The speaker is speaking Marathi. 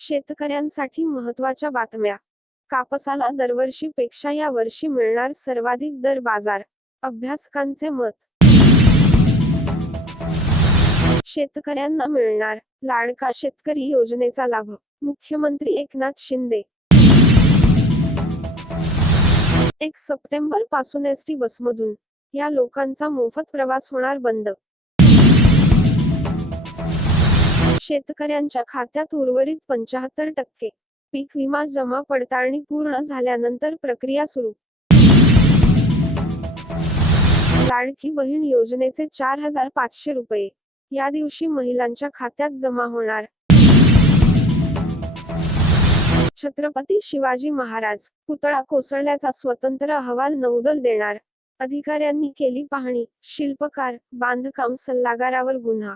शेतकऱ्यांसाठी महत्त्वाच्या बातम्या. कापसाला दरवर्षीपेक्षा या वर्षी मिळणार सर्वाधिक दर. बाजार अभ्यासकांचे मत. शेतकऱ्यांना मिळणार लाडका शेतकरी योजनेचा लाभ. मुख्यमंत्री एकनाथ शिंदे. 1 सप्टेंबर पासून एसटी बसमधून या लोकांचा मोफत प्रवास होणार बंद. शेतकऱ्यांच्या खात्यात उर्वरित 75% पीक विमा जमा. पडताळणी पूर्ण झाल्यानंतर प्रक्रिया सुरू. लाडकी बहीण योजनेचे 4,500 रुपये या दिवशी महिलांच्या खात्यात जमा होणार. छत्रपती शिवाजी महाराज पुतळा कोसळल्याचा स्वतंत्र अहवाल नौदल देणार. अधिकाऱ्यांनी केली पाहणी. शिल्पकार, बांधकाम सल्लागारावर गुन्हा.